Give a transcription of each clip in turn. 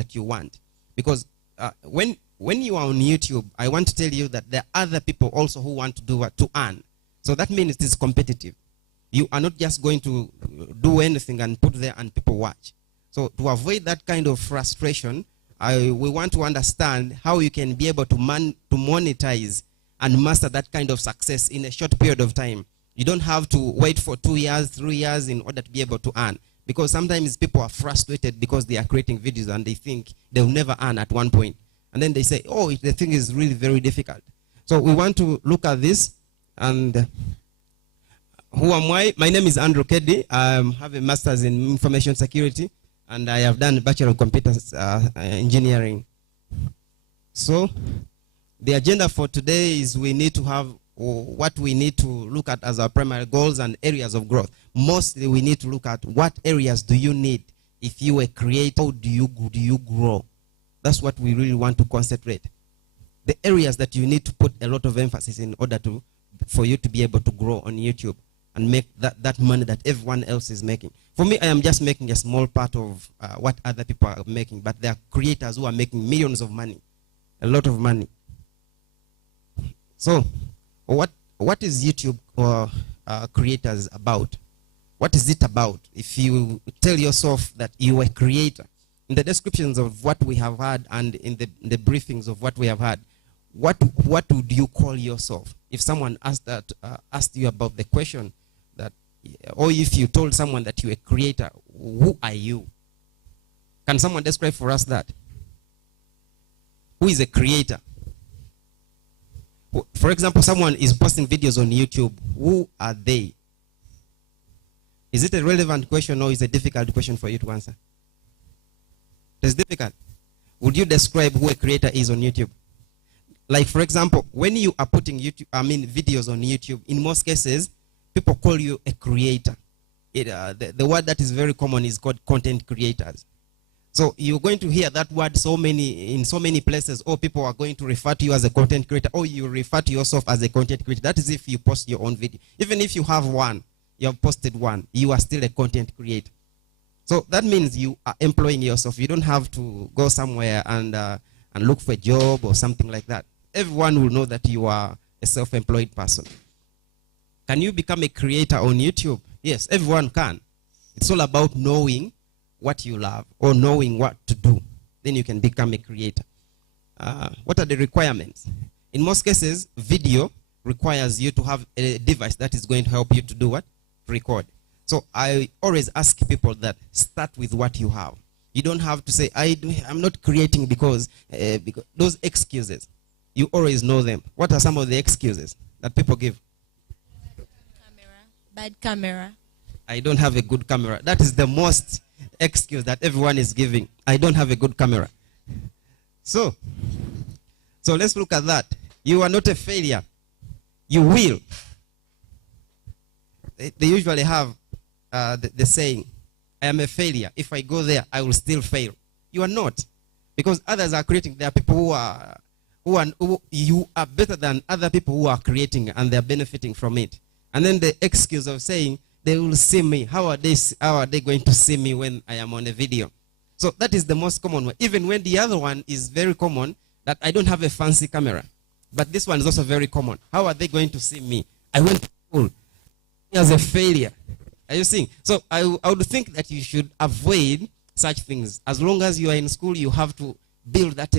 that you want. Because when you are on YouTube, I want to tell you that there are other people also who want to do what? To earn. So that means it is competitive. You are not just going to do anything and put there and people watch. So to avoid that kind of frustration, we want to understand how you can be able to monetize and master that kind of success in a short period of time. You don't have to wait for 2 years, 3 years in order to be able to earn. Because sometimes people are frustrated because they are creating videos and they think they'll never earn at one point. And then they say, oh, the thing is really very difficult. So we want to look at this. And who am I? My name is Andrew Keddy. I have a master's in information security, and I have done a Bachelor of Computer Engineering. So the agenda for today is we need to have what we need to look at as our primary goals and areas of growth. Mostly we need to look at what areas do you need if you are a creator, how do you grow? That's what we really want to concentrate. The areas that you need to put a lot of emphasis in order for you to be able to grow on YouTube and make that money that everyone else is making. For me, I am just making a small part of what other people are making, but there are creators who are making millions of money, a lot of money. So what is YouTube creators about? What is it about? If you tell yourself that you are a creator, in the descriptions of what we have had and in the briefings of what we have had, what would you call yourself? If someone asked you about the question that, or if you told someone that you're a creator, who are you? Can someone describe for us that? Who is a creator? For example, someone is posting videos on YouTube. Who are they? Is it a relevant question or is it a difficult question for you to answer? It's difficult. Would you describe who a creator is on YouTube? Like, for example, when you are putting videos on YouTube, in most cases, people call you a creator. The word that is very common is called content creators. So you're going to hear that word in so many places, or people are going to refer to you as a content creator, or you refer to yourself as a content creator. That is if you post your own video. Even if you have one, you have posted one, you are still a content creator. So that means you are employing yourself. You don't have to go somewhere and look for a job or something like that. Everyone will know that you are a self-employed person. Can you become a creator on YouTube? Yes, everyone can. It's all about knowing what you love or knowing what to do. Then you can become a creator. What are the requirements? In most cases, video requires you to have a device that is going to help you to do what? Record. So I always ask people that start with what you have. You don't have to say, I'm not creating because those excuses. You always know them. What are some of the excuses that people give? Bad camera. I don't have a good camera. That is the most excuse that everyone is giving. I don't have a good camera. So let's look at that. You are not a failure. You will. They usually have the saying, I am a failure. If I go there, I will still fail. You are not. Because others are creating. There are people who you are better than other people who are creating and they are benefiting from it. And then the excuse of saying, they will see me. How are they going to see me when I am on a video? So that is the most common one. Even when the other one is very common, that I don't have a fancy camera. But this one is also very common. How are they going to see me? I went to school as a failure. Are you seeing? So I would think that you should avoid such things. As long as you are in school, you have to build that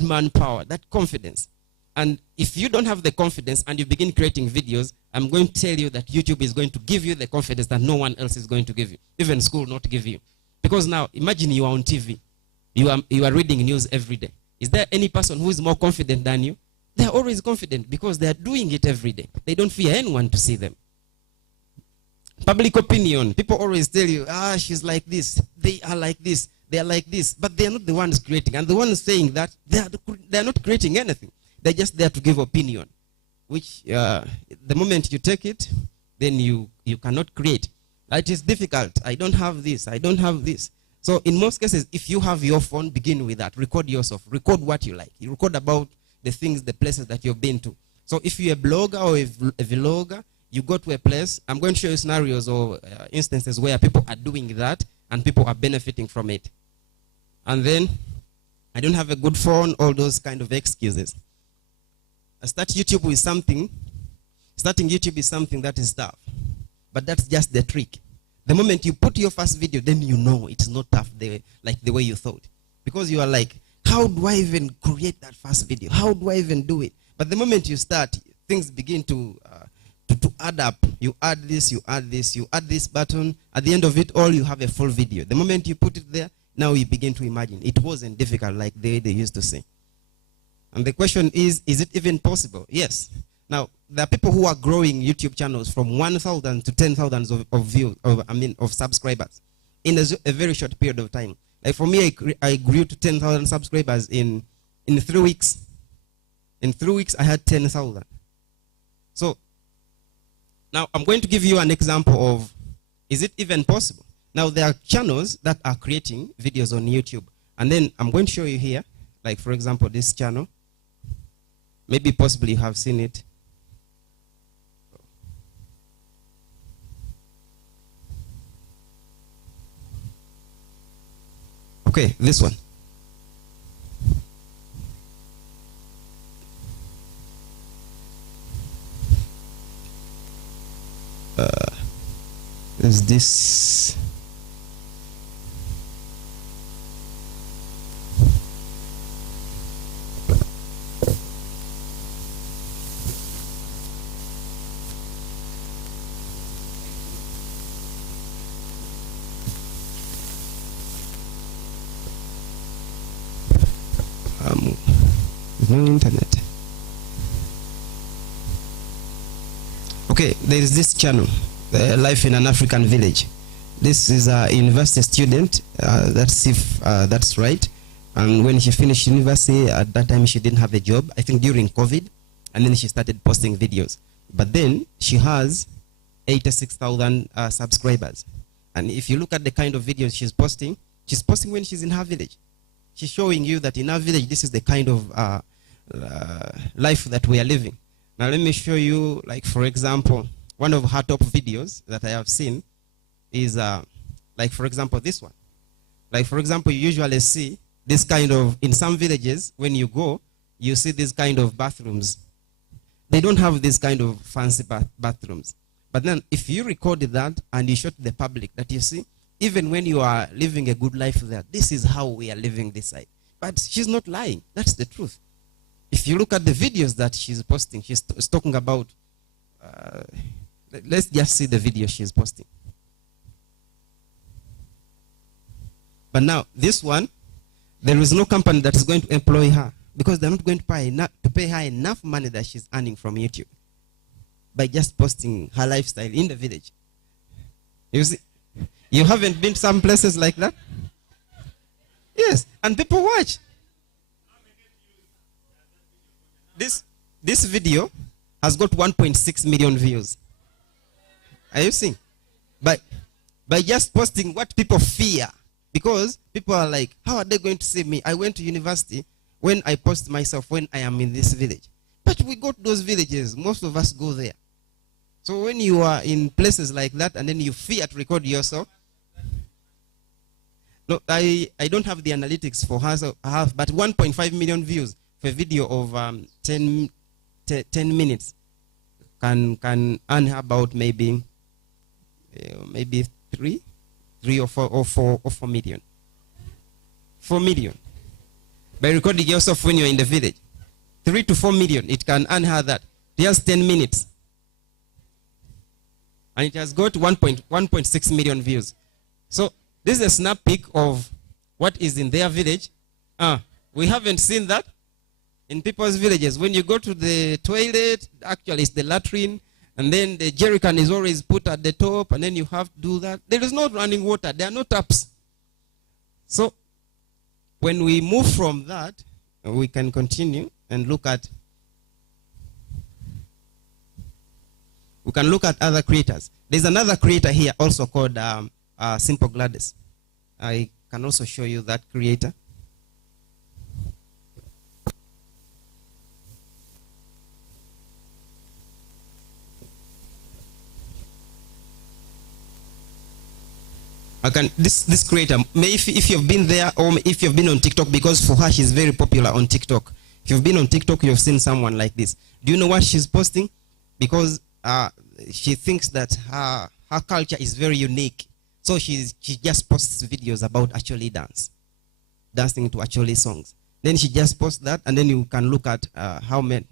manpower, that confidence. And if you don't have the confidence and you begin creating videos, I'm going to tell you that YouTube is going to give you the confidence that no one else is going to give you. Even school not give you. Because now, imagine you are on TV. You are reading news every day. Is there any person who is more confident than you? They are always confident because they are doing it every day. They don't fear anyone to see them. Public opinion. People always tell you, she's like this. They are like this. They are like this. But they are not the ones creating. And the ones saying that, they are not creating anything. They're just there to give opinion. Which, the moment you take it, then you cannot create. It is difficult. I don't have this. I don't have this. So in most cases, if you have your phone, begin with that. Record yourself. Record what you like. You record about the things, the places that you've been to. So if you're a blogger or a vlogger, you go to a place. I'm going to show you scenarios or instances where people are doing that and people are benefiting from it. And then I don't have a good phone, all those kind of excuses. Starting YouTube is something that is tough. But that's just the trick. The moment you put your first video, then you know it's not tough like the way you thought. Because you are like, how do I even create that first video? How do I even do it? But the moment you start, things begin to add up. You add this, you add this, you add this button. At the end of it all, you have a full video. The moment you put it there, now you begin to imagine. It wasn't difficult like they used to say. And the question is it even possible? Yes. Now, there are people who are growing YouTube channels from 1,000 to 10,000 of views, of subscribers in a very short period of time. Like for me, I grew to 10,000 subscribers in 3 weeks. In 3 weeks, I had 10,000. So, now I'm going to give you an example of, is it even possible? Now, there are channels that are creating videos on YouTube. And then I'm going to show you here, like for example, this channel. Maybe possibly you have seen it. Okay, this one. Is this? No internet. Okay, there is this channel, Life in an African Village. This is a university student. That's right. And when she finished university, at that time she didn't have a job. I think during COVID, and then she started posting videos. But then she has 86,000 subscribers. And if you look at the kind of videos she's posting when she's in her village. She's showing you that in our village, this is the kind of life that we are living. Now let me show you, like for example, one of her top videos that I have seen is like for example this one. Like for example, you usually see this kind of, in some villages, when you go, you see this kind of bathrooms. They don't have this kind of fancy bathrooms. But then if you recorded that and you show to the public that you see, even when you are living a good life there, this is how we are living this side. But she's not lying. That's the truth. If you look at the videos that she's posting, she's talking about, let's just see the video she's posting. But now, this one, there is no company that is going to employ her because they're not going to pay her enough money that she's earning from YouTube by just posting her lifestyle in the village. You see, you haven't been some places like that? Yes, and people watch. This video has got 1.6 million views. Are you seeing? By just posting what people fear. Because people are like, how are they going to see me? I went to university when I post myself when I am in this village. But we go to those villages. Most of us go there. So when you are in places like that and then you fear to record yourself. No, I don't have the analytics for her, so I have, but 1.5 million views for a video of 10 minutes can earn about maybe 3 or 4 million. 4 million. By recording yourself when you're in the village. 3 to 4 million, it can earn her that. Just 10 minutes. And it has got 1.6 million views. So this is a snap peek of what is in their village. We haven't seen that in people's villages. When you go to the toilet, actually it's the latrine, and then the jerry can is always put at the top, and then you have to do that. There is no running water. There are no taps. So when we move from that, we can continue and look at other creators. There's another creator here also called Simple Gladys. I can also show you that creator. This creator, if you've been there or if you've been on TikTok, because for her she's very popular on TikTok. If you've been on TikTok, you've seen someone like this. Do you know what she's posting? Because she thinks that her culture is very unique. So she just posts videos about actually dancing to actually songs. Then she just posts that, and then you can look at how many.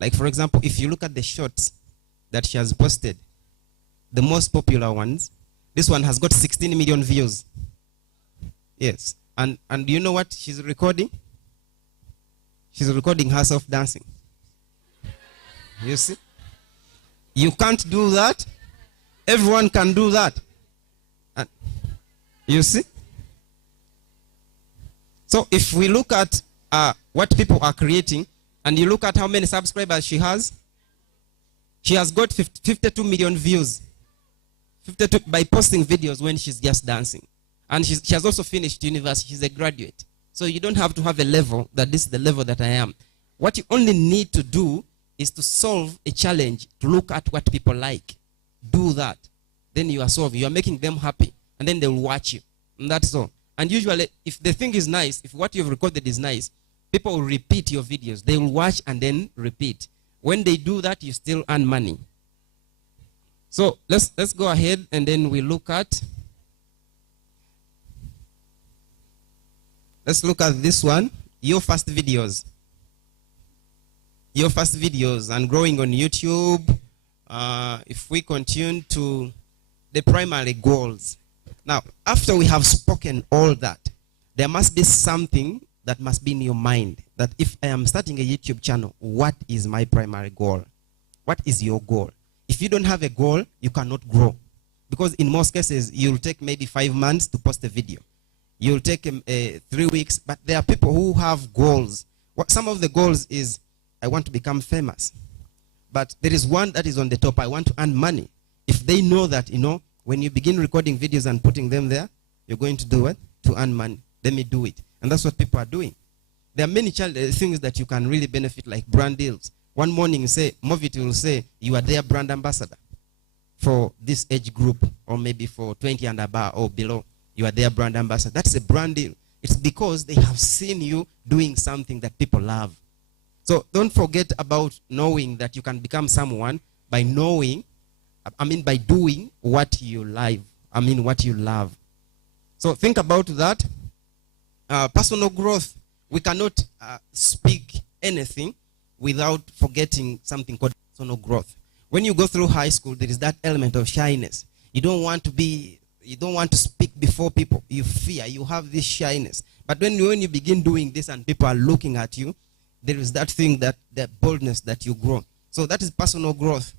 Like for example, if you look at the shorts that she has posted, the most popular ones, this one has got 16 million views. Yes. And do you know what she's recording? She's recording herself dancing. You see? You can't do that. Everyone can do that. And you see? So if we look at what people are creating, and you look at how many subscribers she has got 52 million views. 52 by posting videos when she's just dancing. And she has also finished university. She's a graduate. So you don't have to have a level that this is the level that I am. What you only need to do is to solve a challenge, to look at what people like. Do that. Then you are solving. You are making them happy. And then they will watch you. And that's all. And usually, if the thing is nice, if what you've recorded is nice, people will repeat your videos. They will watch and then repeat. When they do that, you still earn money. So let's go ahead and then we look at. Let's look at this one. Your first videos. Your first videos and growing on YouTube. If we continue to the primary goals. Now, after we have spoken all that, there must be something that must be in your mind. That if I am starting a YouTube channel, what is my primary goal? What is your goal? If you don't have a goal, you cannot grow. Because in most cases, you'll take maybe 5 months to post a video. You'll take 3 weeks, but there are people who have goals. Some of the goals is, I want to become famous. But there is one that is on the top, I want to earn money. If they know that, when you begin recording videos and putting them there, you're going to do what? To earn money. Let me do it. And that's what people are doing. There are many things that you can really benefit, like brand deals. One morning, Movit will say, you are their brand ambassador for this age group, or maybe for 20 and above or below. You are their brand ambassador. That's a brand deal. It's because they have seen you doing something that people love. So don't forget about knowing that you can become someone by by doing what you like. What you love. So think about that. Personal growth. We cannot speak anything without forgetting something called personal growth. When you go through high school, there is that element of shyness. You don't want to speak before people. You fear, you have this shyness. But when you begin doing this and people are looking at you, there is that thing, that boldness that you grow. So that is personal growth.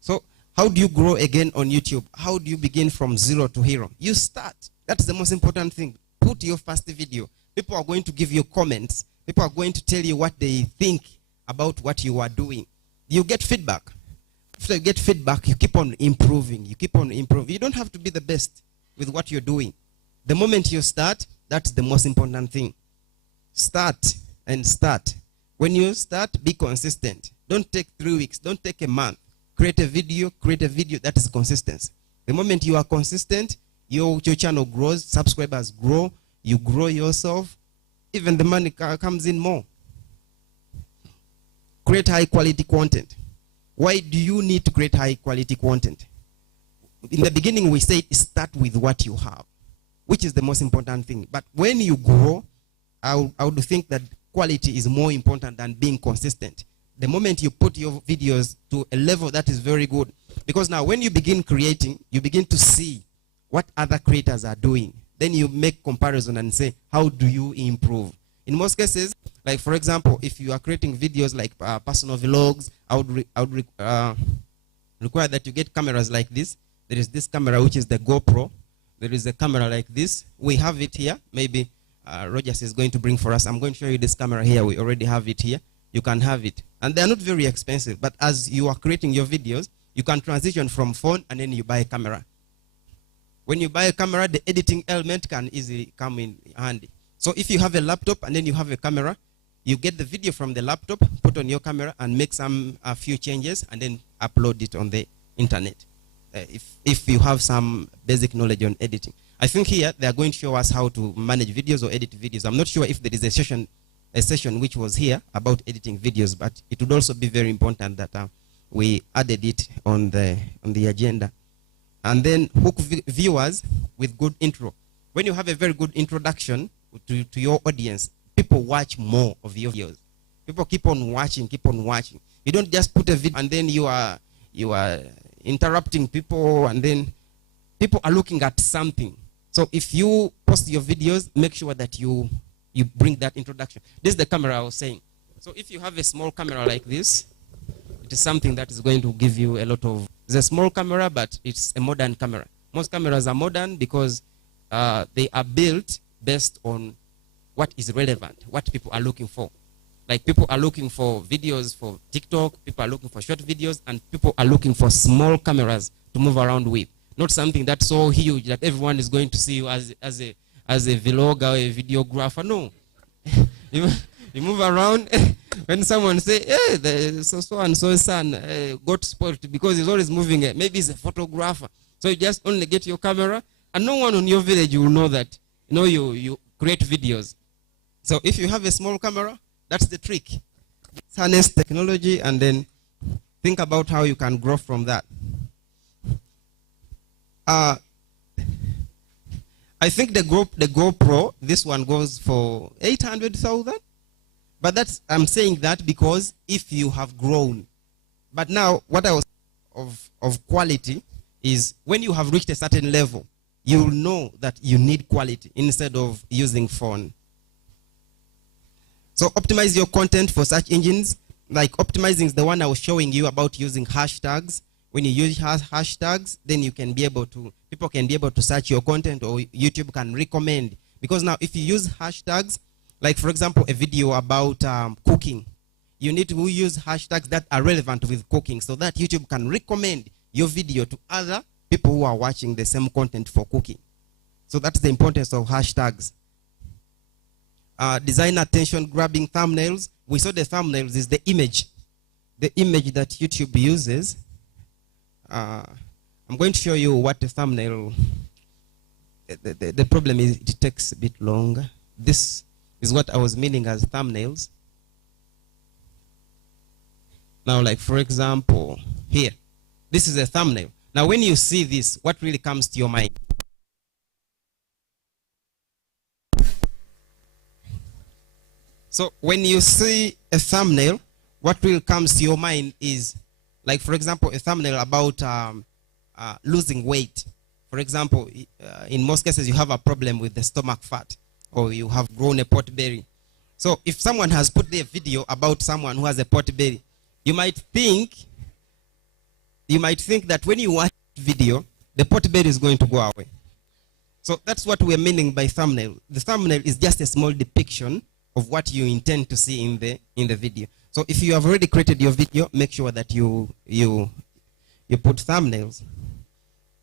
So how do you grow again on YouTube? How do you begin from zero to hero? You start. That's the most important thing. Put your first video. People are going to give you comments. People are going to tell you what they think about what you are doing. You get feedback. After you get feedback, you keep on improving. You keep on improving. You don't have to be the best with what you're doing. The moment you start, that's the most important thing. Start and start. When you start, be consistent. Don't take 3 weeks. Don't take a month. Create a video. That is consistency. The moment you are consistent, your channel grows, subscribers grow, you grow yourself, even the money comes in more. Create high quality content. Why do you need to create high quality content? In the beginning, we said start with what you have, which is the most important thing. But when you grow, I would think that quality is more important than being consistent. The moment you put your videos to a level that is very good, because now when you begin creating, you begin to see what other creators are doing. Then you make comparison and say, how do you improve? In most cases, like for example, if you are creating videos like personal vlogs, I would require that you get cameras like this. There is this camera, which is the GoPro. There is a camera like this. We have it here. Maybe Rogers is going to bring for us. I'm going to show you this camera here. We already have it here. You can have it. And they're not very expensive. But as you are creating your videos, you can transition from phone and then you buy a camera. When you buy a camera, the editing element can easily come in handy. So if you have a laptop and then you have a camera, you get the video from the laptop, put on your camera, and make a few changes, and then upload it on the internet. if you have some basic knowledge on editing. I think here they are going to show us how to manage videos or edit videos. I'm not sure if there is a session which was here about editing videos, but it would also be very important that we added it on the agenda. And then hook viewers with good intro. When you have a very good introduction to your audience, people watch more of your videos. People keep on watching, keep on watching. You don't just put a video and then you are interrupting people, and then people are looking at something. So if you post your videos, make sure that you bring that introduction. This is the camera I was saying. So if you have a small camera like this, it is something that is going to give you a lot of... It's a small camera, but it's a modern camera. Most cameras are modern because they are built based on what is relevant, what people are looking for. Like people are looking for videos for TikTok, people are looking for short videos, and people are looking for small cameras to move around with. Not something that's so huge that everyone is going to see you as a vlogger or a videographer. No. You move around. When someone say, hey, the so-and-so son got spoiled because he's always moving. Maybe he's a photographer. So you just only get your camera, and no one on your village will know that you create videos. So if you have a small camera, that's the trick. Harness technology and then think about how you can grow from that. I think the GoPro, this one goes for 800,000. But I'm saying that because if you have grown. But now what I was of quality is when you have reached a certain level, you'll know that you need quality instead of using phone. So optimize your content for search engines. Like optimizing is the one I was showing you about using hashtags. When you use hashtags, then you can be able to, people can be able to search your content, or YouTube can recommend. Because now if you use hashtags, like for example, a video about cooking, you need to use hashtags that are relevant with cooking so that YouTube can recommend your video to other people who are watching the same content for cooking. So that's the importance of hashtags. Design attention-grabbing thumbnails. We saw the thumbnails is the image that YouTube uses. I'm going to show you what the thumbnail, the problem is it takes a bit longer. This is what I was meaning as thumbnails. Now, like for example, here, this is a thumbnail. Now, when you see this, what really comes to your mind? So when you see a thumbnail, what really comes to your mind is, like for example, a thumbnail about losing weight. For example, in most cases, you have a problem with the stomach fat, or you have grown a pot belly. So if someone has put their video about someone who has a pot belly, you might think that when you watch the video, the pot belly is going to go away. So that's what we're meaning by thumbnail. The thumbnail is just a small depiction of what you intend to see in the video. So if you have already created your video, make sure that you put thumbnails.